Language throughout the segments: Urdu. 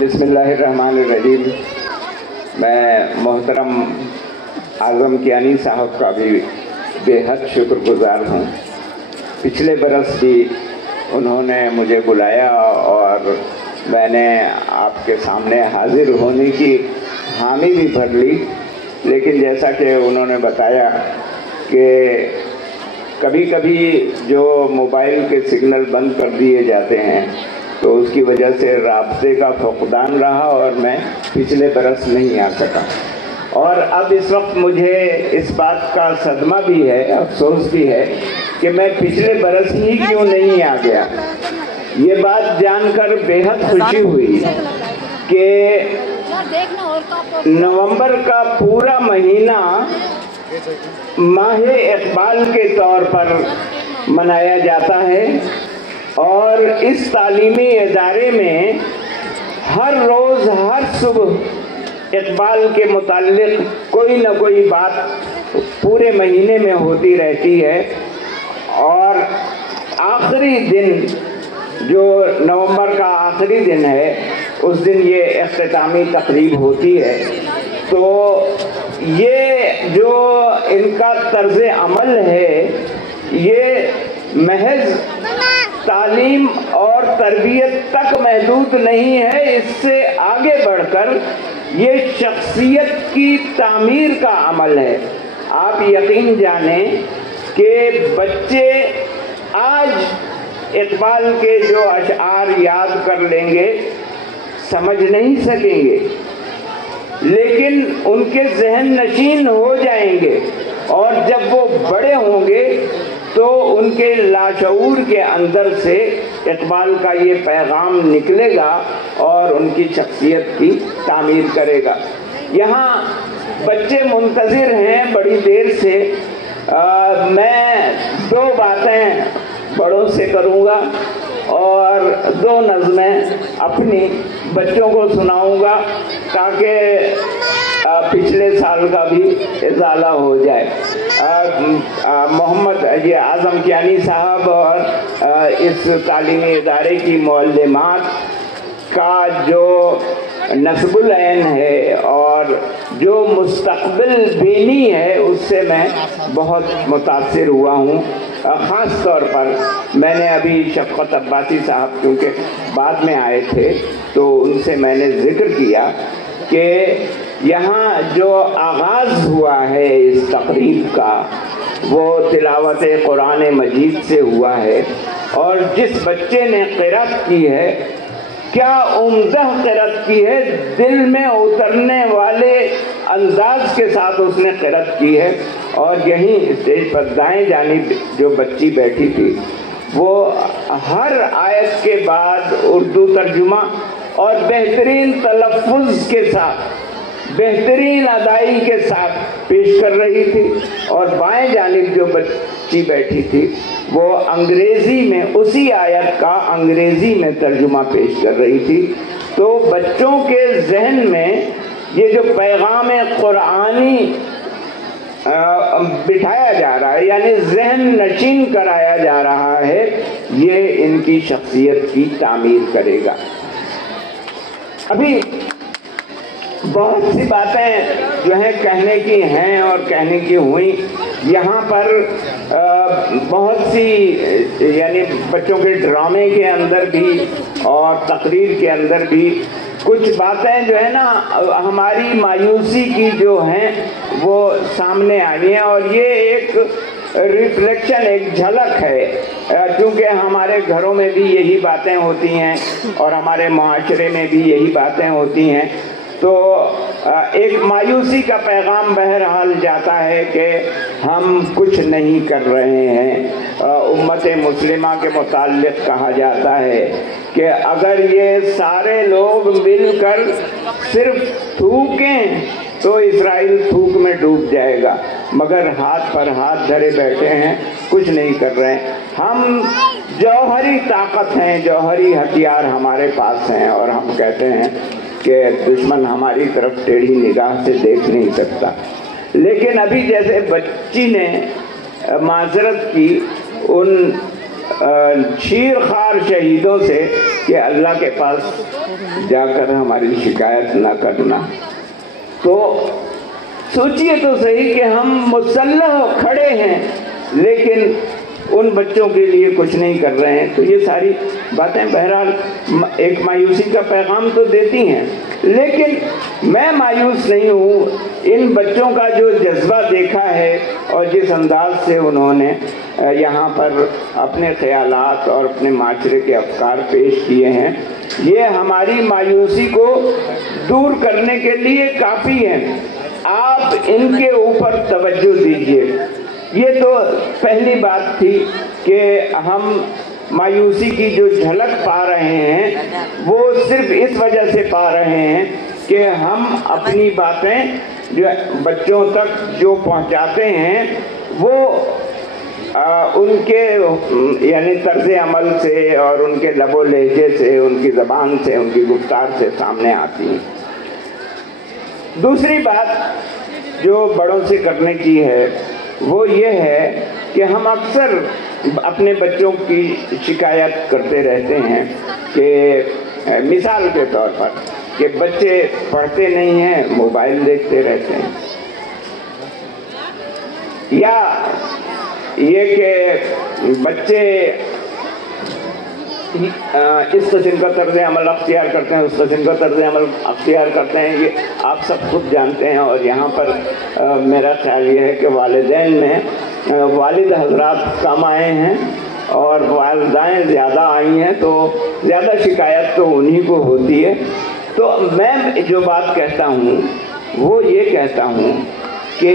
بسم اللہ الرحمن الرحیم۔ میں محترم اعظم کیانی صاحب کا بھی بے حد شکر گزار ہوں۔ پچھلے برس بھی انہوں نے مجھے بلایا اور میں نے آپ کے سامنے حاضر ہونے کی حامی بھی بھر لی، لیکن جیسا کہ انہوں نے بتایا کہ کبھی کبھی جو موبائل کے سگنل بند کر دیے جاتے ہیں تو اس کی وجہ سے رابطے کا فقدان رہا اور میں پچھلے برس نہیں آ سکا، اور اب اس وقت مجھے اس بات کا صدمہ بھی ہے، افسوس بھی ہے کہ میں پچھلے برس ہی کیوں نہیں آ گیا۔ یہ بات جان کر بے حد خوشی ہوئی کہ نومبر کا پورا مہینہ ماہ اقبال کے طور پر منایا جاتا ہے، اور اس تعلیمی ادارے میں ہر روز ہر صبح اقبال کے متعلق کوئی نہ کوئی بات پورے مہینے میں ہوتی رہتی ہے، اور آخری دن جو نومبر کا آخری دن ہے اس دن یہ اختتامی تقریب ہوتی ہے۔ تو یہ جو ان کا طرز عمل ہے یہ محض تعلیم اور تربیت تک محدود نہیں ہے، اس سے آگے بڑھ کر یہ شخصیت کی تعمیر کا عمل ہے۔ آپ یقین جانیں کہ بچے آج اقبال کے جو اشعار یاد کر لیں گے سمجھ نہیں سکیں گے، لیکن ان کے ذہن نشین ہو جائیں گے، اور جب وہ بڑے ہوں گے تو ان کے لاشعور کے اندر سے اقبال کا یہ پیغام نکلے گا اور ان کی شخصیت کی تعمیر کرے گا۔ یہاں بچے منتظر ہیں بڑی دیر سے، میں دو باتیں بڑوں سے کروں گا اور دو نظمیں اپنی بچوں کو سناؤں گا تاکہ پچھلے سال کا بھی ازالہ ہو جائے۔ محمد اعظم کیانی صاحب اور اس تعلیمی ادارے کی معلمات کا جو نصب العین ہے اور جو مستقبل بینی ہے اس سے میں بہت متاثر ہوا ہوں۔ خاص طور پر میں نے ابھی شفقت عباسی صاحب کیونکہ بعد میں آئے تھے تو ان سے میں نے ذکر کیا کہ یہاں جو آغاز ہوا ہے اس تقریب کا وہ تلاوت قرآن مجید سے ہوا ہے، اور جس بچے نے قرأت کی ہے کیا عمدہ قرأت کی ہے، دل میں اترنے والے انداز کے ساتھ اس نے قرأت کی ہے۔ اور یہیں اسٹیج پر دائیں جانب جو بچی بیٹھی تھی وہ ہر آیت کے بعد اردو ترجمہ اور بہترین تلفظ کے ساتھ بہترین ادائی کے ساتھ پیش کر رہی تھی، اور بائیں جانب جو بچی بیٹھی تھی وہ انگریزی میں اسی آیت کا انگریزی میں ترجمہ پیش کر رہی تھی۔ تو بچوں کے ذہن میں یہ جو پیغام قرآنی بٹھایا جا رہا ہے یعنی ذہن نشین کرایا جا رہا ہے، یہ ان کی شخصیت کی تعمیر کرے گا۔ ابھی بہت سی باتیں جو ہیں کہنے کی ہیں اور کہنے کی ہوئیں، یہاں پر بہت سی یعنی بچوں کے ڈرامے کے اندر بھی اور تقریر کے اندر بھی کچھ باتیں جو ہے نا ہماری مایوسی کی جو ہیں وہ سامنے آئی ہیں، اور یہ ایک ریفلیکشن ایک جھلک ہے، کیونکہ ہمارے گھروں میں بھی یہی باتیں ہوتی ہیں اور ہمارے معاشرے میں بھی یہی باتیں ہوتی ہیں، تو ایک مایوسی کا پیغام بہرحال جاتا ہے کہ ہم کچھ نہیں کر رہے ہیں۔ امت مسلمہ کے متعلق کہا جاتا ہے کہ اگر یہ سارے لوگ مل کر صرف تھوکیں تو اسرائیل تھوک میں ڈوب جائے گا، مگر ہاتھ پر ہاتھ دھرے بیٹھے ہیں، کچھ نہیں کر رہے ہیں۔ ہم جوہری طاقت ہیں، جوہری ہتھیار ہمارے پاس ہیں، اور ہم کہتے ہیں کہ دشمن ہماری طرف ٹیڑھی نگاہ سے دیکھ نہیں سکتا، لیکن ابھی جیسے بچی نے معذرت کی ان شیر خوار شہیدوں سے کہ اللہ کے پاس جا کر ہماری شکایت نہ کرنا۔ تو سوچئے تو صحیح کہ ہم مسلح کھڑے ہیں لیکن ان بچوں کے لیے کچھ نہیں کر رہے ہیں۔ تو یہ ساری باتیں بہرحال ایک مایوسی کا پیغام تو دیتی ہیں، لیکن میں مایوس نہیں ہوں۔ ان بچوں کا جو جذبہ دیکھا ہے اور جس انداز سے انہوں نے یہاں پر اپنے خیالات اور اپنے معاشرے کے افکار پیش کیے ہیں، یہ ہماری مایوسی کو دور کرنے کے لیے کافی ہے۔ آپ ان کے اوپر توجہ دیجیے۔ یہ تو پہلی بات تھی کہ ہم مایوسی کی جو جھلک پا رہے ہیں وہ صرف اس وجہ سے پا رہے ہیں کہ ہم اپنی باتیں جو بچوں تک جو پہنچاتے ہیں وہ ان کے یعنی طرز عمل سے اور ان کے لب و لہجے سے، ان کی زبان سے، ان کی گفتار سے سامنے آتی ہیں۔ دوسری بات جو بڑوں سے کرنے کی ہے وہ یہ ہے کہ ہم اکثر اپنے بچوں کی شکایت کرتے رہتے ہیں کہ مثال کے طور پر کہ بچے پڑھتے نہیں ہیں، موبائل دیکھتے رہتے ہیں، یا یہ کہ بچے اس قسم کا طرز عمل اختیار کرتے ہیں، اس قسم کا طرز عمل اختیار کرتے ہیں، یہ آپ سب خود جانتے ہیں۔ اور یہاں پر میرا خیال یہ ہے کہ والدین میں والد حضرات کم آئے ہیں اور والدائیں زیادہ آئی ہیں، تو زیادہ شکایت تو انہی کو ہوتی ہے۔ تو میں جو بات کہتا ہوں وہ یہ کہتا ہوں کہ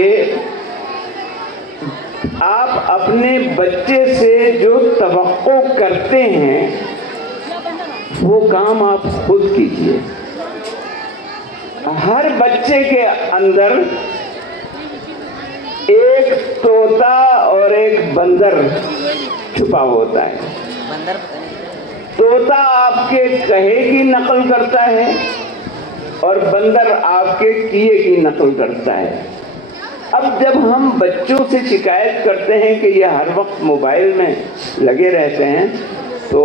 آپ اپنے بچے سے جو توقع کرتے ہیں وہ کام آپ خود کیجئے۔ ہر بچے کے اندر ایک طوطا اور ایک بندر چھپا ہوتا ہے۔ طوطا آپ کے کہے کی نقل کرتا ہے اور بندر آپ کے کیے کی نقل کرتا ہے۔ اب جب ہم بچوں سے شکایت کرتے ہیں کہ یہ ہر وقت موبائل میں لگے رہتے ہیں تو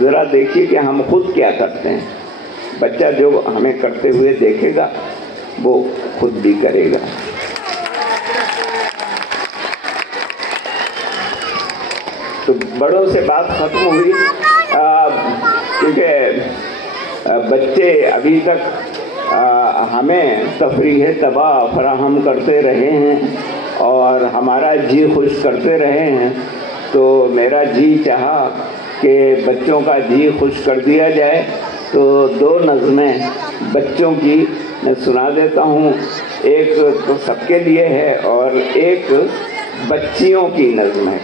ذرا دیکھیے کہ ہم خود کیا کرتے ہیں۔ بچہ جو ہمیں کرتے ہوئے دیکھے گا وہ خود بھی کرے گا۔ تو بڑوں سے بات ختم ہوئی کیونکہ بچے ابھی تک ہمیں تفریح تباہ فراہم کرتے رہے ہیں اور ہمارا جی خوش کرتے رہے ہیں، تو میرا جی چاہا کہ بچوں کا جی خوش کر دیا جائے، تو دو نظمیں بچوں کی میں سنا دیتا ہوں۔ ایک تو سب کے لیے ہے اور ایک بچیوں کی نظم ہے۔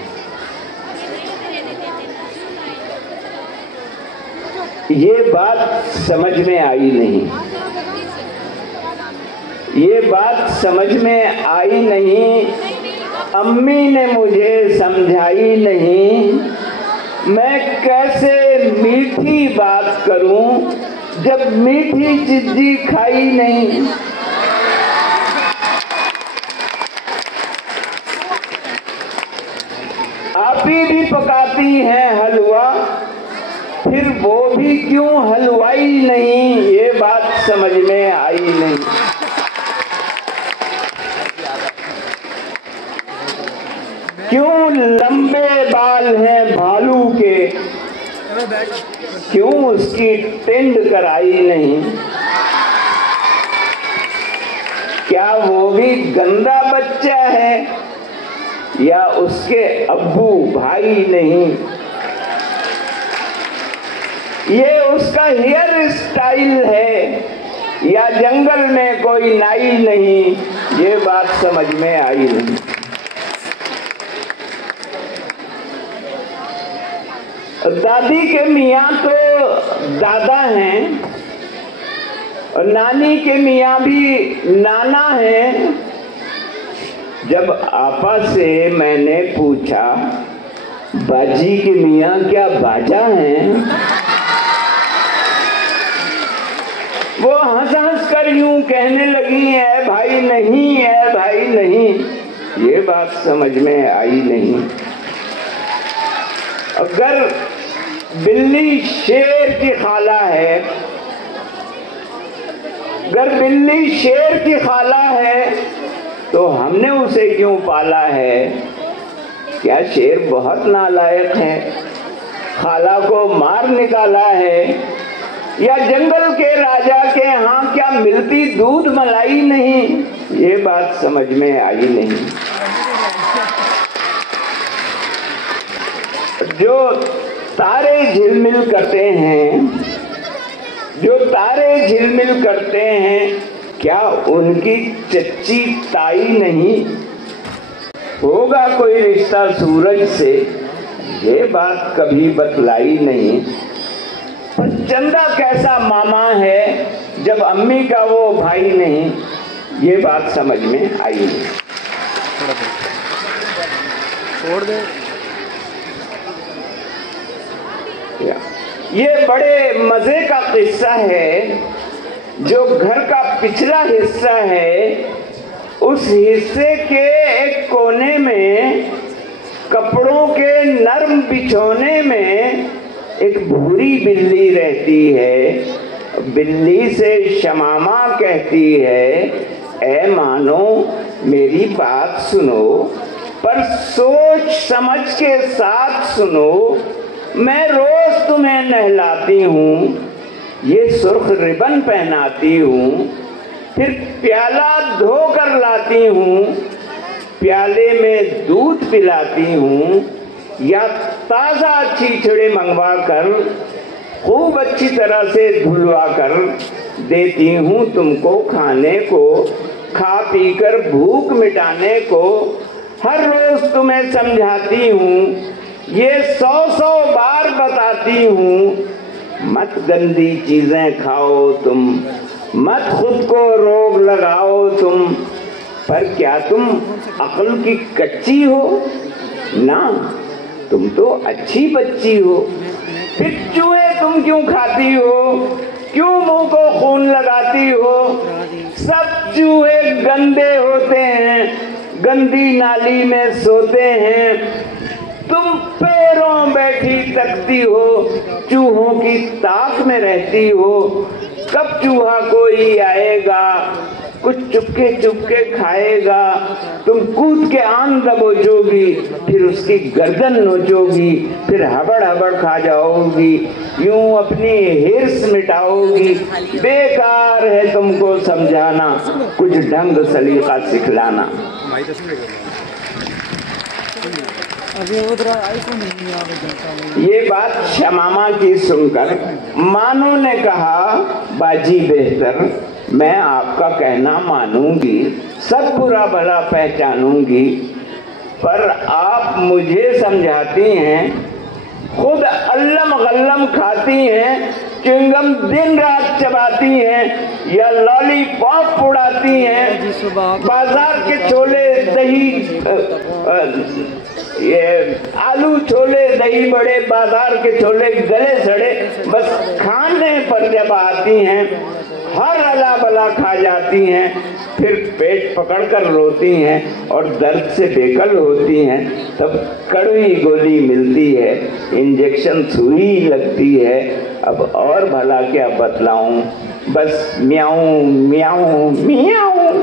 یہ بات سمجھ میں آئی نہیں، یہ بات سمجھ میں آئی نہیں، امی نے مجھے سمجھائی نہیں، میں کیسے میٹھی بات کروں جب میٹھی چیزی کھائی نہیں۔ آپ ہی بھی پکاتی ہیں حلوہ، پھر وہ بھی کیوں حلوائی نہیں، یہ بات سمجھ میں آئی نہیں۔ کیوں لمبے بال ہیں بھالو کے، کیوں اس کی ٹینڈ کرائی نہیں، کیا وہ بھی گندا بچہ ہے یا اس کے ابو بھائی نہیں، یہ اس کا ہیئر اسٹائل ہے یا جنگل میں کوئی نائی نہیں، یہ بات سمجھ میں آئی نہیں۔ دادی کے میاں تو دادا ہیں اور نانی کے میاں بھی نانا ہیں۔ جب آپا سے میں نے پوچھا باجی کے میاں کیا باجا ہیں، وہ ہنس ہنس کر یوں کہنے لگی اے بھائی نہیں، اے بھائی نہیں، یہ بات سمجھ میں آئی نہیں۔ اگر بلی شیر کی خالہ ہے، اگر بلی شیر کی خالہ ہے تو ہم نے اسے کیوں پالا ہے؟ کیا شیر بہت نالائق ہے، خالہ کو مار نکالا ہے؟ یا جنگل کے راجا کے ہاں کیا ملتی دودھ ملائی نہیں؟ یہ بات سمجھ میں آئی نہیں۔ جو تارے جھلمل کرتے ہیں، جو تارے جھلمل کرتے ہیں، کیا ان کی چچی تائی نہیں؟ ہوگا کوئی رشتہ سورج سے، یہ بات کبھی بتلائی نہیں۔ پر چندہ کیسا ماما ہے جب امی کا وہ بھائی نہیں؟ یہ بات سمجھ میں آئی نہیں۔ یہ بڑے مزے کا قصہ ہے، جو گھر کا پچھلا حصہ ہے، اس حصے کے ایک کونے میں کپڑوں کے نرم بچھونے میں ایک بھوری بلی رہتی ہے۔ بلی سے شمامہ کہتی ہے، اے مانو میری بات سنو، پر سوچ سمجھ کے ساتھ سنو۔ میں روز تمہیں نہلاتی ہوں، یہ سرخ ربن پہناتی ہوں، پھر پیالہ دھو کر لاتی ہوں، پیالے میں دودھ پلاتی ہوں، یا تازہ چھیچڑے منگوا کر خوب اچھی طرح سے دھلوا کر دیتی ہوں تم کو کھانے کو، کھا پی کر بھوک مٹانے کو۔ ہر روز تمہیں سمجھاتی ہوں، یہ 100 بار بتاتی ہوں، مت گندی چیزیں کھاؤ تم، مت خود کو روگ لگاؤ تم۔ پر کیا تم عقل کی کچی ہو؟ نہ، تم تو اچھی بچی ہو۔ پھر چوہے تم کیوں کھاتی ہو؟ کیوں منہ کو خون لگاتی ہو؟ سب چوہے گندے ہوتے ہیں، گندی نالی میں سوتے ہیں، تم پیروں بیٹھی تکتی ہو، چوہوں کی تاک میں رہتی ہو۔ کب چوہا کوئی آئے گا، کچھ چپ کے کھائے گا، تم کود کے آن دبوچو گی، پھر اس کی گردن نوچو گی، پھر ہبڑ ہبڑ کھا جاؤ گی، یوں اپنی ہرس مٹاؤ گی۔ بیکار ہے تم کو سمجھانا، کچھ ڈھنگ سلیقہ سکھلانا۔ یہ بات شمامہ کی سن کر مانو نے کہا، باجی بہتر، میں آپ کا کہنا مانوں گی، سب برا بھلا پہچانوں گی، پر آپ مجھے سمجھاتی ہیں، خود علم غلم کھاتی ہیں، چنگم دن رات چباتی ہیں، یا لالی پاپ اڑاتی ہیں، بازار کے چھولے دہی یہ آلو چھولے دہی بڑے، بازار کے چھولے گلے سڑے، بس کھانے پر جب آتی ہیں ہر الا بلا کھا جاتی ہیں، پھر پیٹ پکڑ کر روتی ہیں اور درد سے بےکل ہوتی ہیں۔ تب کڑوی گولی ملتی ہے، انجیکشن سوئی لگتی ہے، اب اور بھلا کیا بتلاؤں، بس میاؤں میاؤں میاؤں۔